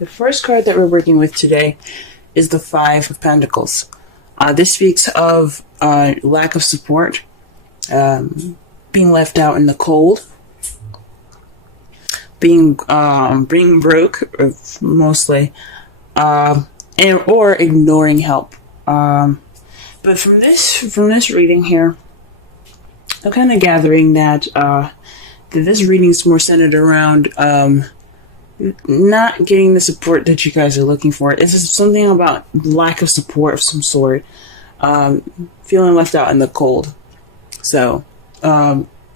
The first card that we're working with today is the Five of Pentacles. This speaks of lack of support, being left out in the cold, being broke, mostly, or ignoring help. But from this reading here, I'm kind of gathering that this reading is more centered around not getting the support that you guys are looking for. It's something about lack of support of some sort, feeling left out in the cold. So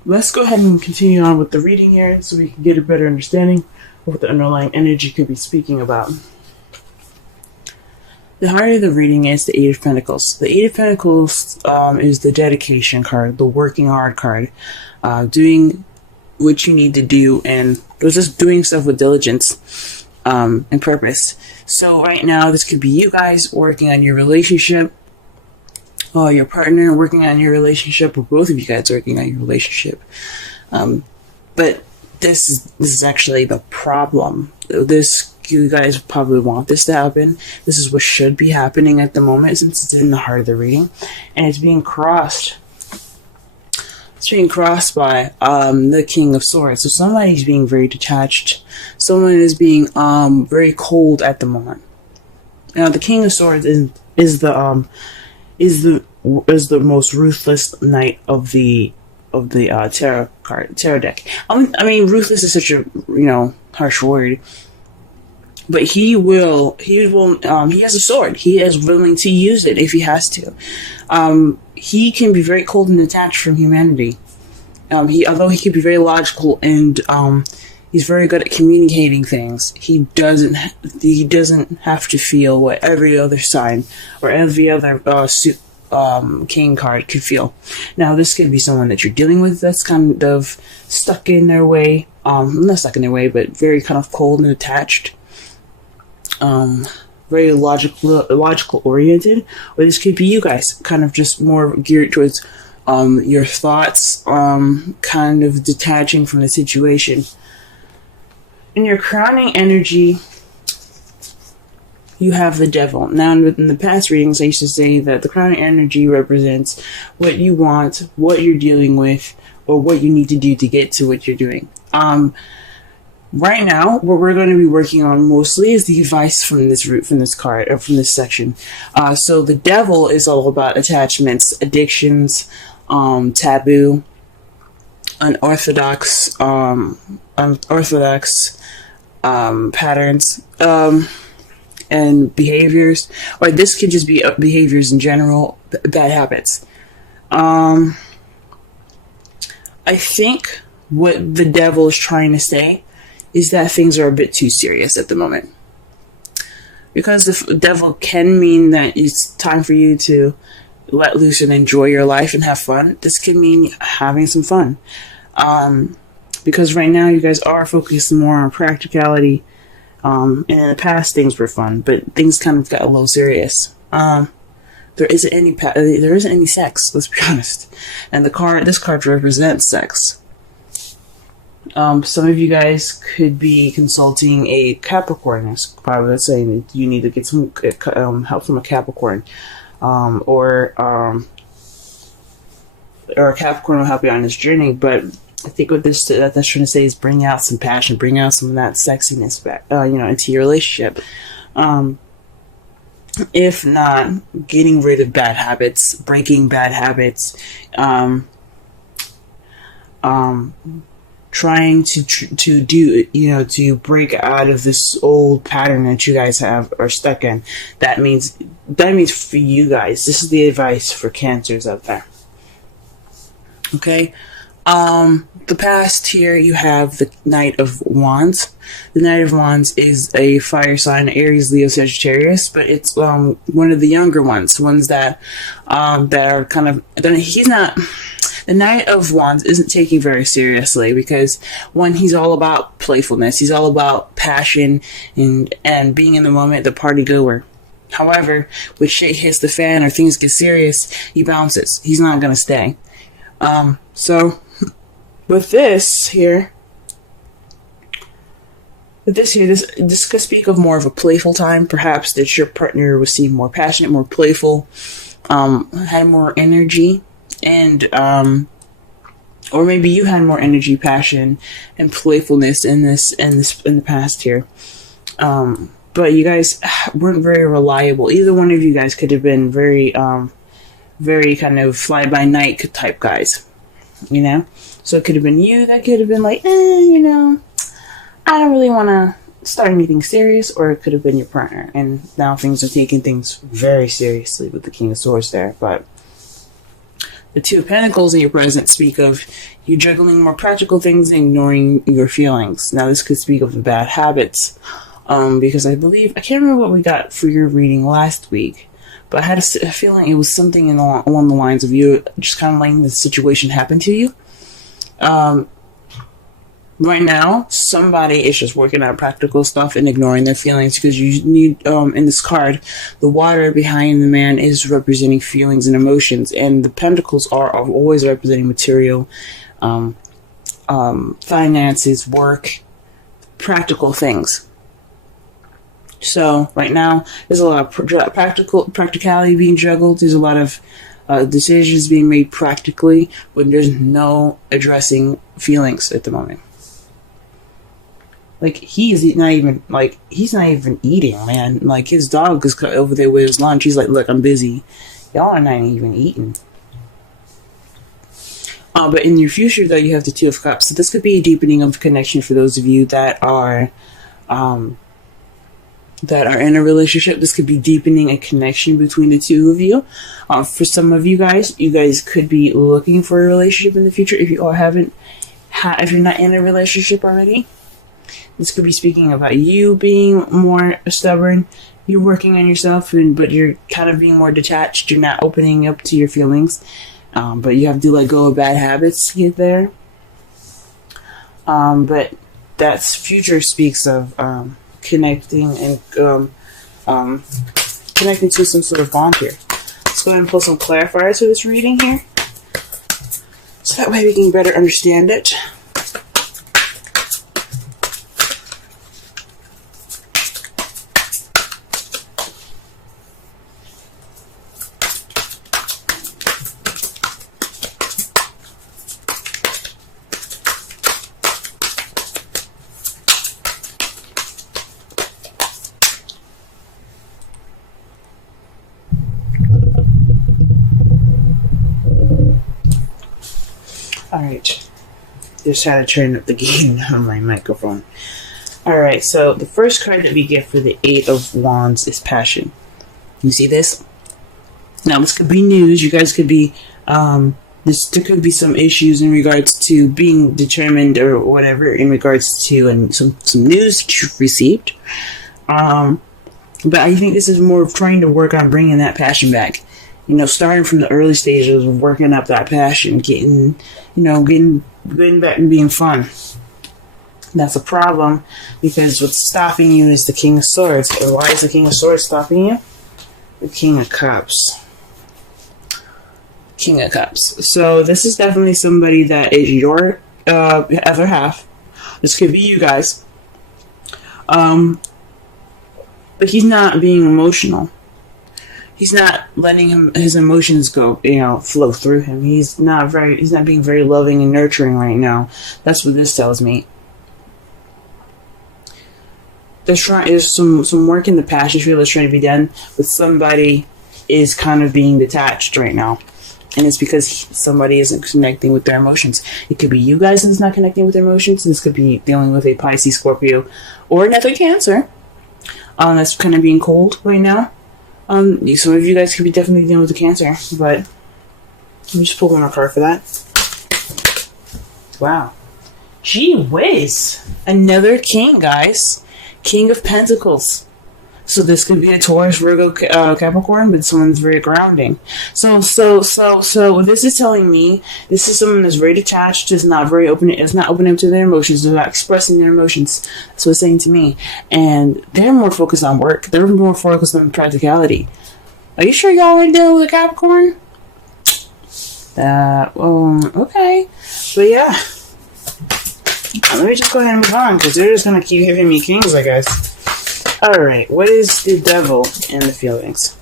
let's go ahead and continue on with the reading here so we can get a better understanding of what the underlying energy could be speaking about. The heart of the reading is the Eight of Pentacles. The Eight of Pentacles is the dedication card, the working hard card, doing what you need to do, and just doing stuff with diligence and purpose. So right now, this could be you guys working on your relationship, or your partner working on your relationship, or both of you guys working on your relationship. But this is actually the problem. You guys probably want this to happen. This is what should be happening at the moment, since it's in the heart of the reading, and it's being crossed. It's being crossed by the King of Swords. So somebody's being very detached. Someone is being very cold at the moment. Now the King of Swords is the most ruthless knight of the tarot deck. I mean, ruthless is such a harsh word. But he has a sword. He is willing to use it if he has to. He can be very cold and detached from humanity. Although he can be very logical and he's very good at communicating things, he doesn't have to feel what every other sign or every other king card could feel. Now, this could be someone that you're dealing with that's kind of stuck in their way. Not stuck in their way, but very kind of cold and attached. Very logical oriented, or this could be you guys, kind of just more geared towards your thoughts, kind of detaching from the situation. In your crowning energy, you have the Devil. Now, in the past readings, I used to say that the crowning energy represents what you want, what you're dealing with, or what you need to do to get to what you're doing. Right now, what we're going to be working on mostly is the advice from this card, or from this section. So the Devil is all about attachments, addictions, taboo, unorthodox patterns, and behaviors. Or this could just be behaviors in general, bad habits. I think what the Devil is trying to say is that things are a bit too serious at the moment. Because the Devil can mean that it's time for you to let loose and enjoy your life and have fun. This can mean having some fun. Because right now you guys are focused more on practicality. And in the past things were fun, but things kind of got a little serious. There isn't any sex, let's be honest. And this card represents sex. Some of you guys could be consulting a Capricorn. Probably that's saying that you need to get some help from a Capricorn, or a Capricorn will help you on this journey. But I think what that's trying to say is bring out some passion, bring out some of that sexiness back, into your relationship. If not, getting rid of bad habits, breaking bad habits, trying to do, to break out of this old pattern that you guys are stuck in. That means for you guys, this is the advice for Cancers out there. Okay. The past here, you have the Knight of Wands. The Knight of Wands is a fire sign, Aries, Leo, Sagittarius, but it's one of the younger ones that are kind of. The Knight of Wands isn't taken very seriously because, one, he's all about playfulness. He's all about passion and being in the moment, the party goer. However, when shit hits the fan or things get serious, he bounces. He's not going to stay. So, with this here, But this could speak of more of a playful time. Perhaps that your partner would seem more passionate, more playful, had more energy, and or maybe you had more energy, passion, and playfulness in the past here. But you guys weren't very reliable. Either one of you guys could have been very kind of fly by night type guys, you know. So it could have been you that could have been like, you know, I don't really want to start anything serious, or it could have been your partner, and now things are taking things very seriously with the King of Swords there. But the Two of Pentacles in your present speak of you juggling more practical things and ignoring your feelings. Now this could speak of the bad habits, because I can't remember what we got for your reading last week, but I had a feeling it was something along the lines of you just kind of letting the situation happen to you. Right now, somebody is just working on practical stuff and ignoring their feelings, because you need, in this card, the water behind the man is representing feelings and emotions, and the pentacles are always representing material, finances, work, practical things. So, right now, there's a lot of practicality being juggled. There's a lot of decisions being made practically when there's no addressing feelings at the moment. Like, he's not even eating, man. Like, his dog is over there with his lunch. He's like, look, I'm busy. Y'all are not even eating. But in your future, though, you have the Two of Cups. So this could be a deepening of connection for those of you that are in a relationship. This could be deepening a connection between the two of you. For some of you guys could be looking for a relationship in the future if you if you're not in a relationship already. This could be speaking about you being more stubborn. You're working on yourself, but you're kind of being more detached. You're not opening up to your feelings. But you have to let go of bad habits to get there. But that's future speaks of connecting and connecting to some sort of bond here. Let's go ahead and pull some clarifiers for this reading here, so that way we can better understand it. Alright, just had to turn up the gain on my microphone. Alright, so the first card that we get for the Eight of Wands is Passion. You see this? Now, this could be news. You guys could be, there could be some issues in regards to being determined or whatever in regards to some news that you've received. But I think this is more of trying to work on bringing that passion back. You know, starting from the early stages of working up that passion, getting back and being fun. That's a problem, because what's stopping you is the King of Swords. And why is the King of Swords stopping you? The King of Cups. King of Cups. So this is definitely somebody that is your other half. This could be you guys. But he's not being emotional. He's not letting his emotions go, flow through him. He's not being very loving and nurturing right now. That's what this tells me. There's some work in the past you feel that's trying to be done, but somebody is kind of being detached right now. And it's because somebody isn't connecting with their emotions. It could be you guys that's not connecting with their emotions. This could be dealing with a Pisces, Scorpio, or another Cancer. That's kind of being cold right now. Some of you guys could be definitely dealing with the Cancer, but let me just pull one more card for that. Wow. Gee whiz. Another king, guys. King of Pentacles. So this could be a Taurus, Virgo, Capricorn, but someone's very grounding. So this is telling me this is someone that's very detached, is not very open, is not open up to their emotions, they're not expressing their emotions. That's what it's saying to me. And they're more focused on work. They're more focused on practicality. Are you sure y'all ain't dealing with a Capricorn? Okay. But yeah. Let me just go ahead and move on, because they're just going to keep giving me kings, I guess. Alright, what is the devil in the feelings?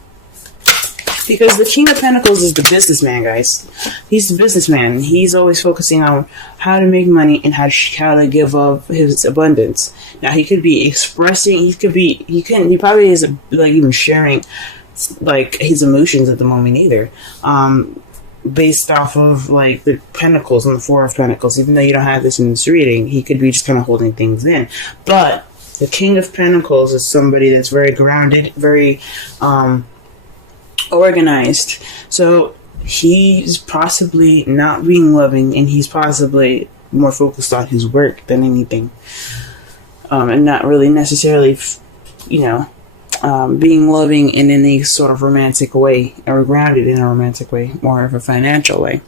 Because the King of Pentacles is the businessman, guys. He's the businessman. He's always focusing on how to make money and how to give up his abundance. Now, he could be expressing, he probably isn't, like, even sharing, like, his emotions at the moment either. Based off of, like, the Pentacles and the Four of Pentacles. Even though you don't have this in this reading, he could be just kind of holding things in. But the King of Pentacles is somebody that's very grounded, very, organized. So he's possibly not being loving, and he's possibly more focused on his work than anything, and not really necessarily, being loving in any sort of romantic way, or grounded in a romantic way, more of a financial way.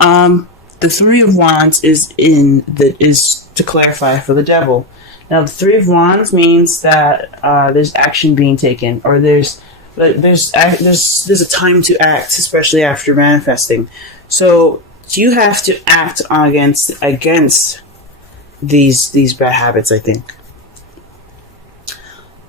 The Three of Wands is to clarify for the devil. Now, the Three of Wands means that there's action being taken, or there's a time to act, especially after manifesting. So you have to act against these bad habits. I think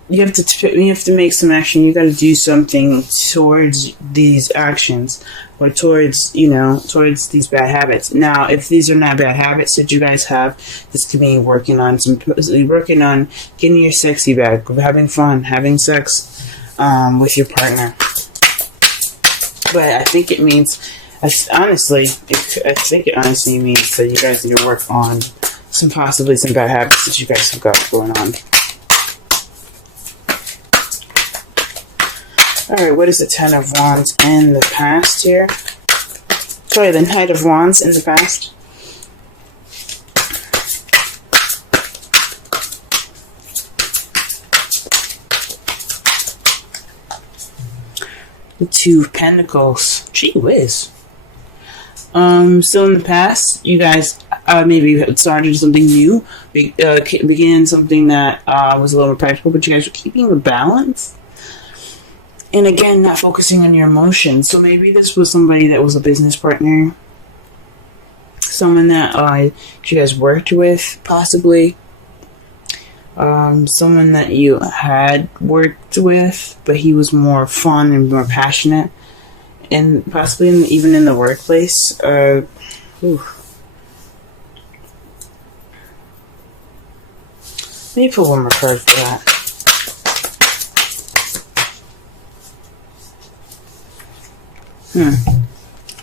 you have to make some action. You got to do something towards these actions, or towards these bad habits. Now, if these are not bad habits that you guys have, this could be working on getting your sexy back, having fun, having sex with your partner. But I think it means, I think it honestly means that you guys need to work on possibly some bad habits that you guys have got going on. Alright, what is the Ten of Wands in the past here? Sorry, the Knight of Wands in the past. The Two of Pentacles. Gee whiz. So in the past, you guys maybe started something new, began something that was a little more practical, but you guys were keeping the balance. And again, not focusing on your emotions. So maybe this was somebody that was a business partner, someone that you guys worked with, possibly. Someone that you had worked with, but he was more fun and more passionate, and possibly even in the workplace. Let me pull one more card for that.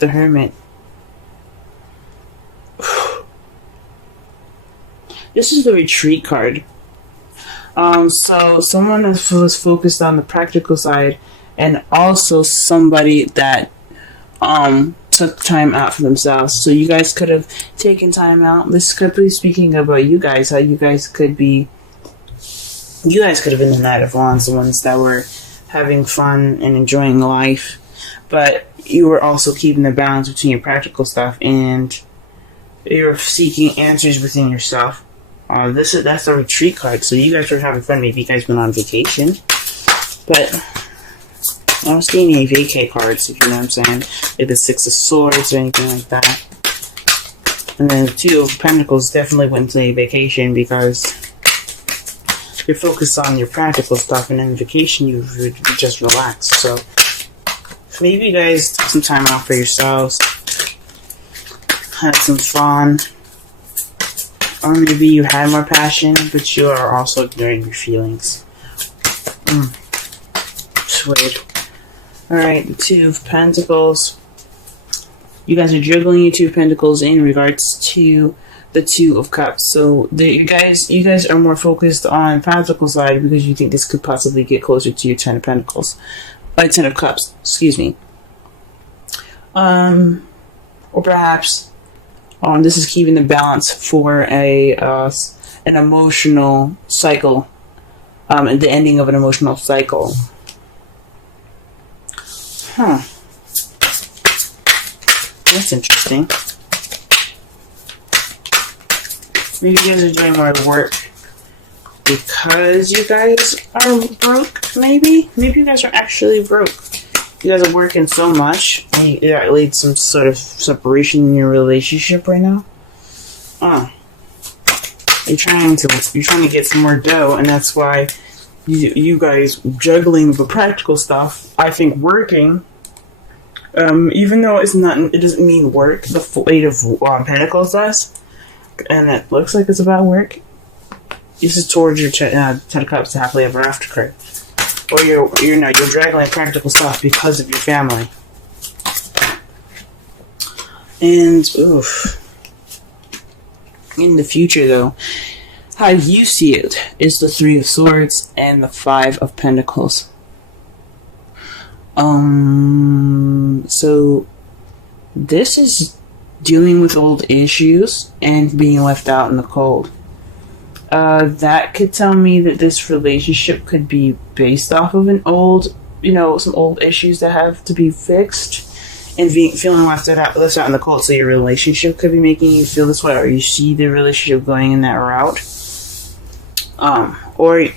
The Hermit. This is the Retreat card. So someone was focused on the practical side, and also somebody that took time out for themselves. So you guys could have taken time out. This could be speaking about you guys, how you guys could have been the Knight of Wands, the ones that were having fun and enjoying life, but you were also keeping the balance between your practical stuff, and you're seeking answers within yourself. That's a Retreat card, so you guys were having fun. Maybe you guys been on vacation, but I was getting any vacay cards, if you know what I'm saying, like the Six of Swords or anything like that. And then the Two of Pentacles definitely went to a vacation, because you're focused on your practical stuff, and in vacation you just relax. So maybe you guys took some time out for yourselves, had some fun. Or maybe you had more passion, but you are also ignoring your feelings. Sweet. Alright, the Two of Pentacles. You guys are juggling your Two of Pentacles in regards to the Two of Cups. So you guys are more focused on the practical side, because you think this could possibly get closer to your Ten of Pentacles. Ten of Cups, excuse me. Or perhaps this is keeping the balance for an emotional cycle, and the ending of an emotional cycle. That's interesting. Maybe you guys are doing more work because you guys are broke, maybe? Maybe you guys are actually broke. You guys are working so much, and that leads some sort of separation in your relationship right now. You're trying to get some more dough, and that's why you guys juggling the practical stuff. I think working, even though it doesn't mean work. The Eight of Pentacles does, and it looks like it's about work. This is towards your Ten of Cups, happily ever after card, or you're juggling practical stuff because of your family. And in the future, though, how you see it is the Three of Swords and the Five of Pentacles. So this is dealing with old issues and being left out in the cold. That could tell me that this relationship could be based off of some old issues that have to be fixed, and feeling left out in the cold. So your relationship could be making you feel this way, or you see the relationship going in that route, or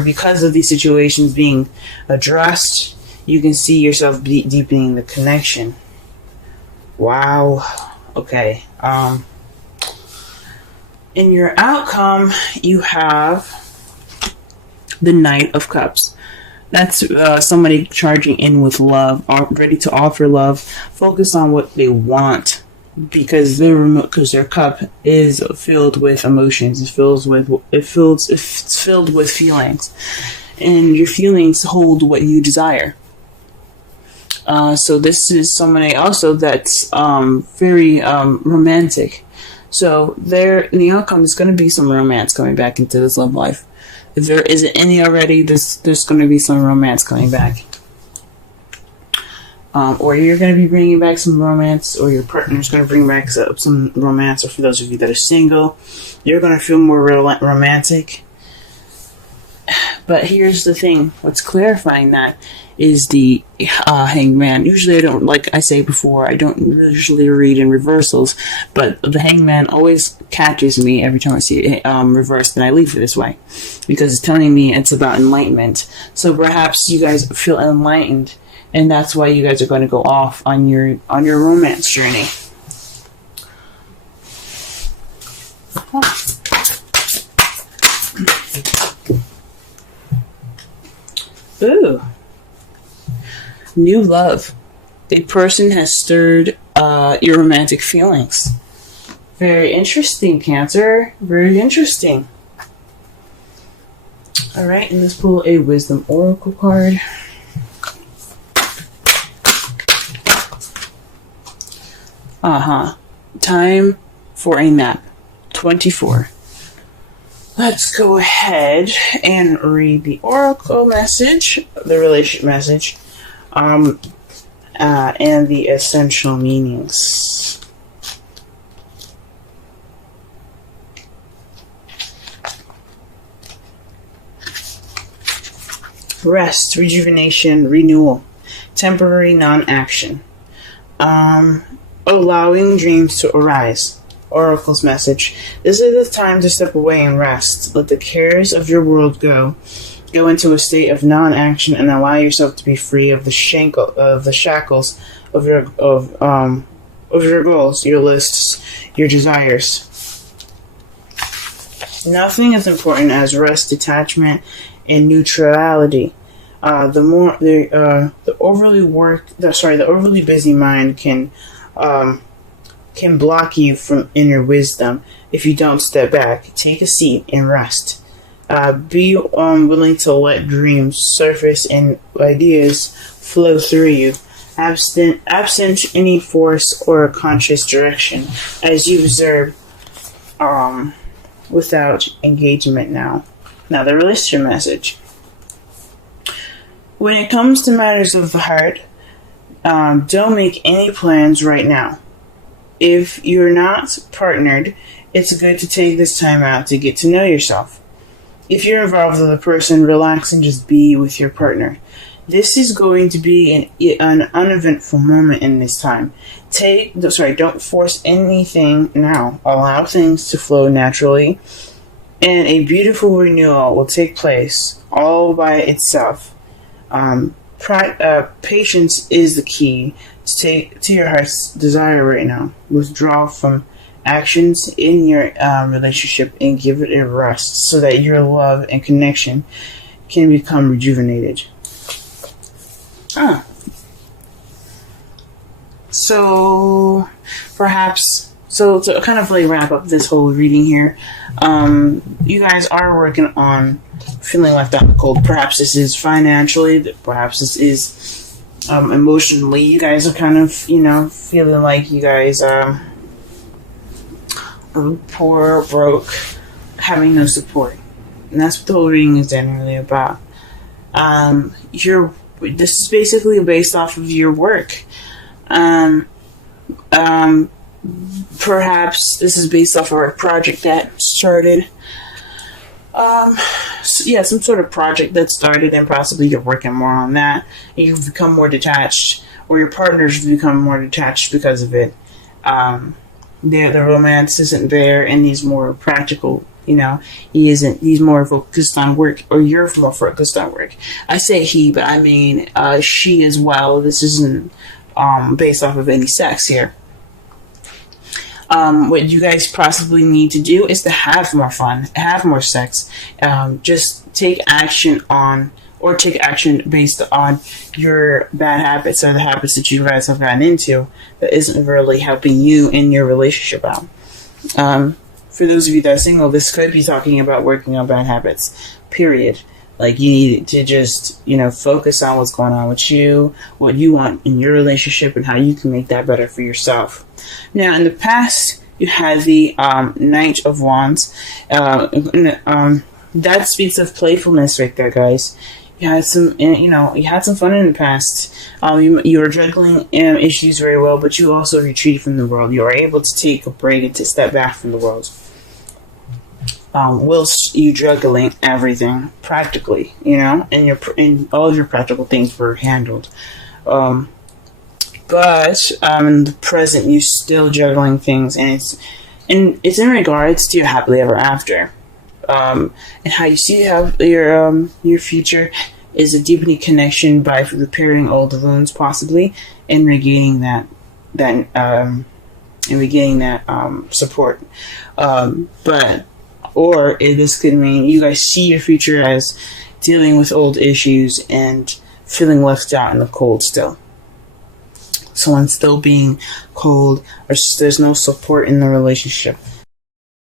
because of these situations being addressed, you can see yourself deepening the connection. Wow. Okay. In your outcome, you have the Knight of Cups. That's somebody charging in with love, ready to offer love, focus on what they want, because their cup is filled with emotions. It's filled with feelings, and your feelings hold what you desire. So this is somebody also that's very romantic. So in the outcome, there's going to be some romance coming back into this love life. If there isn't any already, there's going to be some romance coming back. Or you're going to be bringing back some romance, or your partner's going to bring back some romance, or for those of you that are single, you're going to feel more romantic. But here's the thing, what's clarifying that is the Hangman. Usually I don't, like I say before, I don't usually read in reversals, but the Hangman always catches me every time I see it reversed, and I leave it this way, because it's telling me it's about enlightenment. So perhaps you guys feel enlightened, and that's why you guys are going to go off on your romance journey. Ooh. New love. A person has stirred your romantic feelings. Very interesting, Cancer. Very interesting. Alright, and let's pull a Wisdom Oracle card. Time for a nap. 24. Let's go ahead and read the Oracle message, the relationship message, and the essential meanings. Rest, rejuvenation, renewal, temporary non-action, allowing dreams to arise. Oracle's message. This is the time to step away and rest. Let the cares of your world go. Go into a state of non-action and allow yourself to be free of the shackles of your goals, your lists, your desires. Nothing as important as rest, detachment, and neutrality. The overly busy mind can block you from inner wisdom if you don't step back. Take a seat and rest. Be willing to let dreams surface and ideas flow through you, absent any force or conscious direction, as you observe without engagement now. Now, the relationship message. When it comes to matters of the heart, don't make any plans right now. If you're not partnered, it's good to take this time out to get to know yourself. If you're involved with a person, relax and just be with your partner. This is going to be an uneventful moment in this time. Don't force anything now. Allow things to flow naturally, and a beautiful renewal will take place all by itself. Patience is the key to your heart's desire right now. Withdraw from actions in your relationship and give it a rest so that your love and connection can become rejuvenated. So perhaps, so to kind of like wrap up this whole reading here, you guys are working on feeling left out in the cold. Perhaps this is financially, perhaps this is emotionally. You guys are kind of, feeling like you guys are poor, broke, having no support. And that's what the whole reading is generally about. This is basically based off of your work. Perhaps this is based off of a project that started. Some sort of project that started, and possibly you're working more on that. You've become more detached, or your partner's become more detached because of it. The romance isn't there, and he's more practical. He's more focused on work, or you're more focused on work. I say he, but I mean she as well. This isn't based off of any sex here. What you guys possibly need to do is to have more fun, have more sex. Just take action based on your bad habits or the habits that you guys have gotten into that isn't really helping you in your relationship out. For those of you that are single, this could be talking about working on bad habits, period. Like, you need to just, focus on what's going on with you, what you want in your relationship, and how you can make that better for yourself. Now, in the past, you had the Knight of Wands. That speaks of playfulness right there, guys. You had some fun in the past. You were juggling issues very well, but you also retreated from the world. You were able to take a break and to step back from the world. Whilst you juggling everything practically, and all of your practical things were handled. But in the present, you're still juggling things, and it's in regards to your happily ever after. And how you see how your future is a deepening connection by repairing all the wounds, possibly, and regaining that support. Or this could mean you guys see your future as dealing with old issues and feeling left out in the cold still. Someone still being cold, or there's no support in the relationship.